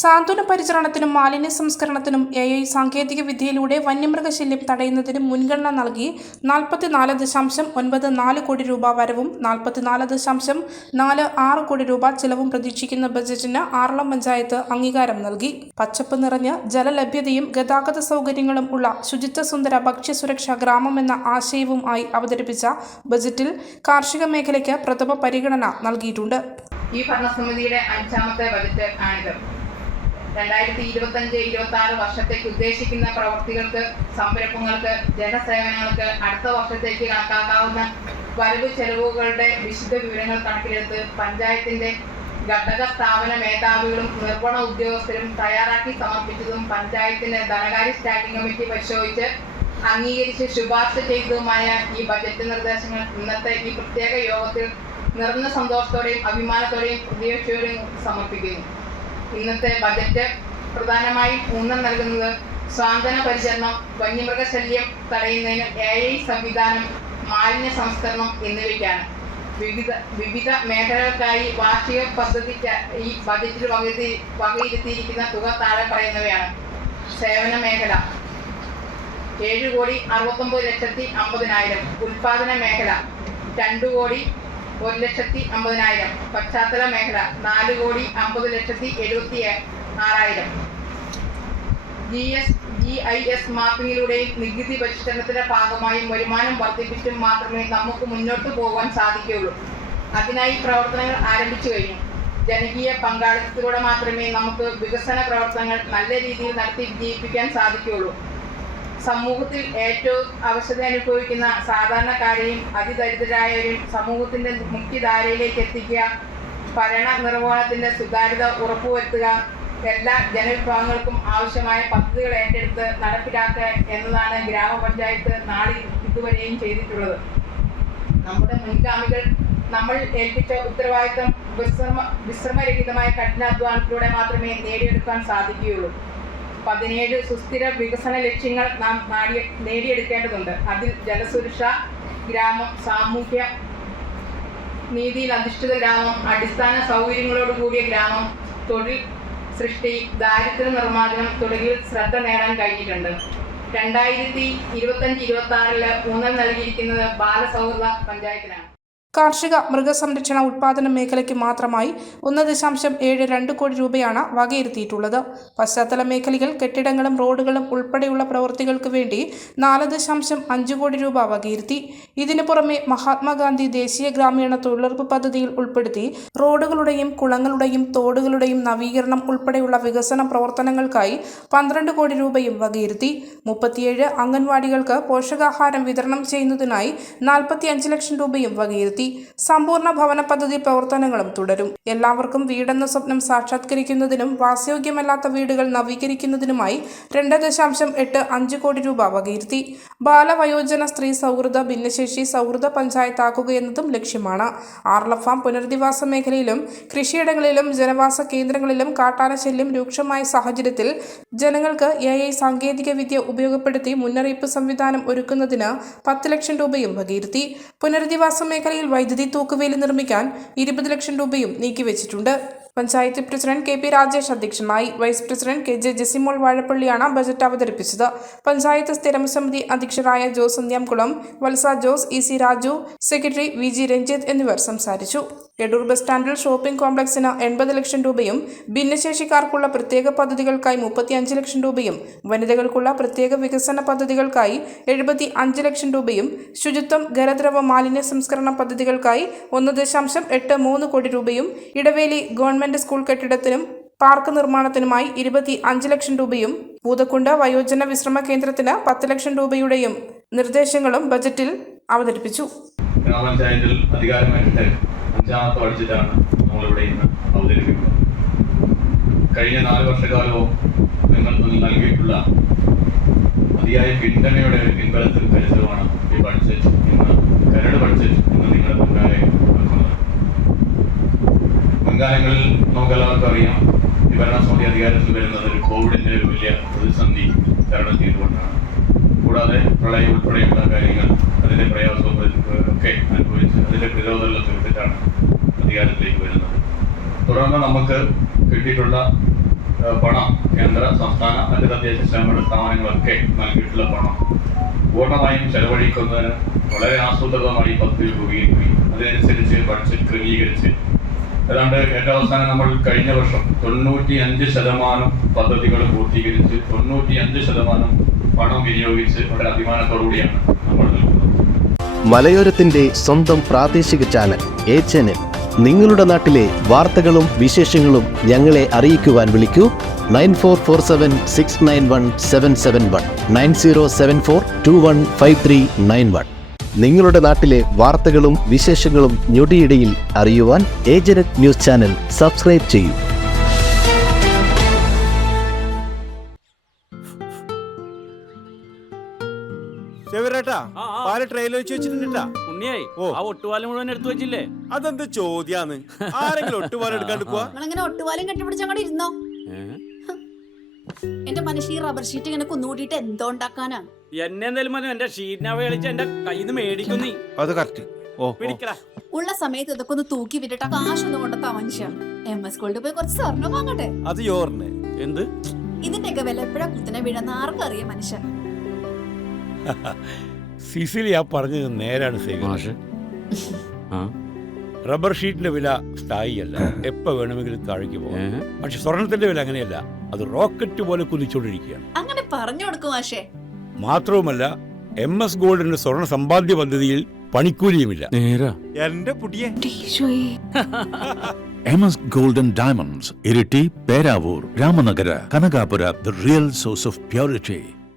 സാന്ത്വന പരിചരണത്തിനും മാലിന്യ സംസ്കരണത്തിനും AI സാങ്കേതിക വിദ്യയിലൂടെ വന്യമൃഗശല്യം തടയുന്നതിനും മുൻഗണന നൽകി 44.94 കോടി രൂപ വരവും 44.46 കോടി രൂപ ചെലവും പ്രതീക്ഷിക്കുന്ന ബജറ്റിന് ആറളം പഞ്ചായത്ത് അംഗീകാരം നൽകി. പച്ചപ്പ് നിറഞ്ഞ ജലലഭ്യതയും ഗതാഗത സൗകര്യങ്ങളും ഉള്ള ശുചിത്വസുന്ദര ഭക്ഷ്യസുരക്ഷാ ഗ്രാമം എന്ന ആശയവും ആയി അവതരിപ്പിച്ച ബജറ്റിൽ കാർഷിക മേഖലയ്ക്ക് പ്രഥമ പരിഗണന നൽകിയിട്ടുണ്ട്. ഈ ഭരണസമിതിയുടെ 5ാമത്തെ ബജറ്റ് ആണിത്. 2025-26 വർഷത്തേക്ക് ഉദ്ദേശിക്കുന്ന പ്രവൃത്തികൾക്ക്, സംരംഭങ്ങൾക്ക്, ജനസേവനങ്ങൾക്ക് അടുത്ത വർഷത്തേക്ക് കണക്കാക്കാവുന്ന വരവ് ചെലവുകളുടെ വിശദ വിവരങ്ങൾ കണക്കിലെടുത്ത് പഞ്ചായത്തിന്റെ ഘടക സ്ഥാപന മേധാവികളും നിർവഹണ ഉദ്യോഗസ്ഥരും തയ്യാറാക്കി സമർപ്പിച്ചതും പഞ്ചായത്തിന്റെ ധനകാര്യ സ്റ്റാൻഡിംഗ് കമ്മിറ്റി പരിശോധിച്ച് അംഗീകരിച്ച് ശുപാർശ ചെയ്തതുമായ ഈ ബജറ്റ് നിർദ്ദേശങ്ങൾ ഇന്നത്തെ ഈ പ്രത്യേക യോഗത്തിൽ നിറഞ്ഞ സന്തോഷത്തോടെയും അഭിമാനത്തോടെയും പ്രതീക്ഷയോടെയും സമർപ്പിക്കുന്നു. ഇന്നത്തെ ബജറ്റ് പ്രധാനമായും ഊന്നൽ നൽകുന്നത് സാന്ത്വന പരിചരണം, വന്യമൃഗശല്യം തടയുന്നതിന് AI സംവിധാനം, മാലിന്യ സംസ്കരണം എന്നിവയ്ക്കാണ്. വിവിധ മേഖലകൾക്കായി വാർഷിക പദ്ധതിക്ക് ഈ ബജറ്റിൽ വകയിരുത്തിയിരിക്കുന്ന തുക താഴെ പറയുന്നവയാണ്. സേവന മേഖല 7,69,50,000. ഉൽപാദന മേഖല 2,01,50,000. പശ്ചാത്തല മേഖല 4,50,76,000. GIS മാപ്പിങ്ങിലൂടെയും നികുതി പരിഷ്കരണത്തിന്റെ ഭാഗമായും വരുമാനം വർദ്ധിപ്പിച്ചും മാത്രമേ നമുക്ക് മുന്നോട്ട് പോകാൻ സാധിക്കുകയുള്ളൂ. അതിനായി പ്രവർത്തനങ്ങൾ ആരംഭിച്ചു കഴിഞ്ഞു. ജനകീയ പങ്കാളിത്തത്തിലൂടെ മാത്രമേ നമുക്ക് വികസന പ്രവർത്തനങ്ങൾ നല്ല രീതിയിൽ നടത്തി വിജയിപ്പിക്കാൻ സാധിക്കുകയുള്ളൂ. സമൂഹത്തിൽ ഏറ്റവും അവശത അനുഭവിക്കുന്ന സാധാരണക്കാരെയും അതിദരിദ്രരായവരെയും സമൂഹത്തിന്റെ മുഖ്യധാരയിലേക്ക് എത്തിക്കുക, ഭരണ നിർവഹണത്തിന്റെ സുതാര്യത ഉറപ്പുവരുത്തുക, എല്ലാ ജനവിഭാഗങ്ങൾക്കും ആവശ്യമായ പദ്ധതികൾ ഏറ്റെടുത്ത് നടപ്പിലാക്കുക എന്നതാണ് ഗ്രാമപഞ്ചായത്ത് നാളിൽ ഇതുവരെയും ചെയ്തിട്ടുള്ളത്. നമ്മുടെ മുൻഗാമികൾ നമ്മൾ ഏൽപ്പിച്ച ഉത്തരവാദിത്തം വിശ്രമരഹിതമായ കഠിനാധ്വാനത്തിലൂടെ മാത്രമേ നേടിയെടുക്കാൻ സാധിക്കുകയുള്ളൂ. 17 സുസ്ഥിര വികസന ലക്ഷ്യങ്ങൾ നാം നേടിയെടുക്കേണ്ടതുണ്ട്. അതിൽ ജലസുരക്ഷ, ഗ്രാമം, സാമൂഹ്യ നീതിയിൽ അധിഷ്ഠിത ഗ്രാമം, അടിസ്ഥാന സൗകര്യങ്ങളോടുകൂടിയ ഗ്രാമം, തൊഴിൽ സൃഷ്ടി, ദാരിദ്ര്യ നിർമ്മാർജ്ജനം തുടങ്ങിയ ശ്രദ്ധ നേടാൻ കഴിഞ്ഞിട്ടുണ്ട്. 2025-26 ഊന്നൽ നൽകിയിരിക്കുന്നത് ബാലസൗഹൃദ പഞ്ചായത്തിനാണ്. കാർഷിക മൃഗസംരക്ഷണ ഉൽപാദന മേഖലയ്ക്ക് മാത്രമായി 1.72 കോടി രൂപയാണ് വകയിരുത്തിയിട്ടുള്ളത്. പശ്ചാത്തല മേഖലയിൽ കെട്ടിടങ്ങളും റോഡുകളും ഉൾപ്പെടെയുള്ള പ്രവൃത്തികൾക്ക് വേണ്ടി 4.5 കോടി രൂപ വകയിരുത്തി. ഇതിനു പുറമെ മഹാത്മാഗാന്ധി ദേശീയ ഗ്രാമീണ തൊഴിലുറപ്പ് പദ്ധതിയിൽ ഉൾപ്പെടുത്തി റോഡുകളുടെയും കുളങ്ങളുടെയും തോടുകളുടെയും നവീകരണം ഉൾപ്പെടെയുള്ള വികസന പ്രവർത്തനങ്ങൾക്കായി 12 കോടി രൂപയും വകയിരുത്തി. 37 അംഗൻവാടികൾക്ക് പോഷകാഹാരം വിതരണം ചെയ്യുന്നതിനായി 45 ലക്ഷം രൂപയും വകയിരുത്തി. സമ്പൂർണ്ണ ഭവന പദ്ധതി പ്രവർത്തനങ്ങളും തുടരും. എല്ലാവർക്കും വീടെന്ന സ്വപ്നം സാക്ഷാത്കരിക്കുന്നതിനും വാസയോഗ്യമല്ലാത്ത വീടുകൾ നവീകരിക്കുന്നതിനുമായി 2.85 കോടി രൂപ വകയിരുത്തി. ബാലവയോജന സ്ത്രീ സൗഹൃദ ഭിന്നശേഷി സൗഹൃദ പഞ്ചായത്താക്കുകയെന്നതും ലക്ഷ്യമാണ്. ആറളം ഫാം പുനരധിവാസ മേഖലയിലും കൃഷിയിടങ്ങളിലും ജനവാസ കേന്ദ്രങ്ങളിലും കാട്ടാന ശല്യം രൂക്ഷമായ സാഹചര്യത്തിൽ ജനങ്ങൾക്ക് AI സാങ്കേതിക വിദ്യ ഉപയോഗപ്പെടുത്തി മുന്നറിയിപ്പ് സംവിധാനം ഒരുക്കുന്നതിന് 10 ലക്ഷം രൂപയും വകയിരുത്തി. പുനരധിവാസ മേഖലയിൽ വൈദ്യുതി തൂക്കുവേലി നിർമ്മിക്കാൻ 20 ലക്ഷം രൂപയും നീക്കിവെച്ചിട്ടുണ്ട്. പഞ്ചായത്ത് പ്രസിഡന്റ് KP രാജേഷ് അധ്യക്ഷനായി. വൈസ് പ്രസിഡന്റ് KJ ജെസിമോൾ വാഴപ്പള്ളിയാണ് ബജറ്റ് അവതരിപ്പിച്ചത്. പഞ്ചായത്ത് സ്ഥിരം സമിതി അധ്യക്ഷരായ Jose Anthyamkulam, Valsa Jose, EC Raju, secretary VG Ranjith എന്നിവർ സംസാരിച്ചു. എടൂർ ബസ് സ്റ്റാൻഡിൽ ഷോപ്പിംഗ് കോംപ്ലക്സിന് 80 ലക്ഷം രൂപയും ഭിന്നശേഷിക്കാർക്കുള്ള പ്രത്യേക പദ്ധതികൾക്കായി 35 ലക്ഷം രൂപയും വനിതകൾക്കുള്ള പ്രത്യേക വികസന പദ്ധതികൾക്കായി 75 ലക്ഷം രൂപയും ശുചിത്വം, ഖരദ്രവ മാലിന്യ സംസ്കരണ പദ്ധതികൾക്കായി 1.83 കോടി രൂപയും ഇടവേലി ഗവൺമെന്റ് സ്കൂൾ കെട്ടിടത്തിനും പാർക്ക് നിർമ്മാണത്തിനുമായി 25 ലക്ഷം രൂപയും പൂതക്കുണ്ട് വയോജന വിശ്രമ കേന്ദ്രത്തിന് 10 ലക്ഷം രൂപയുടെയും നിർദ്ദേശങ്ങളും ബജറ്റിൽ അവതരിപ്പിച്ചു. ഗ്രാമപഞ്ചായത്തിൽ അധികാരമേറ്റിട്ട് 5ാമത്തെ ബഡ്ജറ്റാണ് നമ്മളിവിടെ ഇന്ന് അവതരിപ്പിക്കുന്നത്. കഴിഞ്ഞ 4 വർഷക്കാലവും നിങ്ങൾ നൽകിയിട്ടുള്ള അതിയായ പിന്തുണയുടെ ഒരു പിൻബലത്തിൽ കരുതലുമാണ് ഈ ബഡ്ജറ്റ് ഇന്ന് കരട് ബഡ്ജറ്റ് ഇന്ന് നിങ്ങളുടെ മുൻകാലെ വെക്കുന്നത്. മുൻകാലങ്ങളിൽ നമുക്കെല്ലാവർക്കും അറിയാം, ഈ ഭരണസമിതി അധികാരത്തിൽ വരുന്നത് ഒരു കോവിഡിന്റെ ഒരു വലിയ പ്രതിസന്ധി തരണം ചെയ്തുകൊണ്ടാണ്. കൂടാതെ പ്രളയം ഉൾപ്പെടെയുള്ള കാര്യങ്ങൾ, അതിന്റെ പ്രയാസവും ഒക്കെ അനുഭവിച്ച് അതിന്റെ പ്രതിരോധമെല്ലാം തീർത്തിട്ടാണ് അധികാരത്തിലേക്ക് വരുന്നത്. തുടർന്ന് നമുക്ക് കിട്ടിയിട്ടുള്ള പണം കേന്ദ്ര സംസ്ഥാന മറ്റ് തദ്ദേശ സ്ഥാപനങ്ങളൊക്കെ നൽകിയിട്ടുള്ള പണം പൂർണ്ണമായും ചെലവഴിക്കുന്നതിന് വളരെ ആസൂത്രിതമായി പദ്ധതി രൂപീകരിക്കുകയും അതിനനുസരിച്ച് ബഡ്ജറ്റ് ക്രമീകരിച്ച് ഏതാണ്ട് ഏറ്റവും അവസാനം നമ്മൾ കഴിഞ്ഞ വർഷം 95% പദ്ധതികൾ പൂർത്തീകരിച്ച് 95% പണം വിനിയോഗിച്ച് വളരെ അഭിമാനത്തോടുകൂടിയാണ് നമ്മൾ നിൽക്കുന്നത്. മലയോരത്തിന്റെ സ്വന്തം പ്രാദേശിക ചാനൽ എ ചാനൽ. നിങ്ങളുടെ നാട്ടിലെ വാർത്തകളും വിശേഷങ്ങളും ഞങ്ങളെ അറിയിക്കുവാൻ വിളിക്കൂ 9447691771 9074215391. നിങ്ങളുടെ നാട്ടിലെ വാർത്തകളും വിശേഷങ്ങളും ഞൊടിയിടയിൽ അറിയുവാൻ ഏജനറ്റ് ന്യൂസ് ചാനൽ സബ്സ്ക്രൈബ് ചെയ്യൂ. ഉണ്ണിയായി ആ ഒട്ടുപാലം മുഴുവൻ എടുത്തു വെച്ചില്ലേ? അതെന്ത് ചോദ്യാന്ന്? ആരെങ്കിലും ഒട്ടുപാലം എടുക്കാണ്ട് പോവാ? നിങ്ങളിങ്ങനെ ഒട്ടുപാലം കെട്ടിപ്പിടിച്ച് അങ്ങോട്ട് ഇരുന്നോ. എന്റെ മനുഷ്യ ഈ റബ്ബർ ഷീറ്റ് ഇങ്ങനെ കുന്നുകൂട്ടിയിട്ട് എന്തോ ഉണ്ടാക്കാനാ? എന്നെ എന്തായാലും മതി, എന്റെ ഷീറ്റിനെ കളിച്ച് എന്റെ കയ്യിൽ നിന്ന് മേടിക്കും നീ. അത് കറക്റ്റ്. പിടിക്കടാ. ഉള്ള സമയത്ത് ഇതൊക്കെ ഒന്ന് തൂക്കി വിട്ടിട്ട് കാശൊന്നും കൊണ്ടെത്താ മനുഷ്യ. MS ഗോൾഡ് പോയി കുറച്ച് സ്വർണ്ണം വാങ്ങട്ടെ. അത് യോറിന് എന്ത് ഇതിന്റെയൊക്കെ വില എപ്പോഴാ കുത്തിനെ വീഴുന്ന ആർക്കും അറിയാം മനുഷ്യ. സിസിലി ആ പറഞ്ഞത് നേരാണ് സേവ. റബ്ബർ ഷീറ്റിന്റെ വില സ്ഥായിയല്ല, എപ്പോ വേണമെങ്കിലും താഴേക്ക് പോകാം. പക്ഷെ സ്വർണത്തിന്റെ വില അങ്ങനെയല്ല, അത് റോക്കറ്റ് പോലെ കുതിച്ചുകൊണ്ടിരിക്കുകയാണ്. അങ്ങനെ പറഞ്ഞു കൊടുക്കും മാഷേ. മാത്രവുമല്ല MS ഗോൾഡിന്റെ സ്വർണ്ണ സമ്പാദ്യ പദ്ധതിയിൽ പണിക്കൂലിയുമില്ല. എന്റെ പുടിയെ MS Gold and Diamonds, Iriti, Peravur, Ramanagara, Kanagapura, the real source of purity.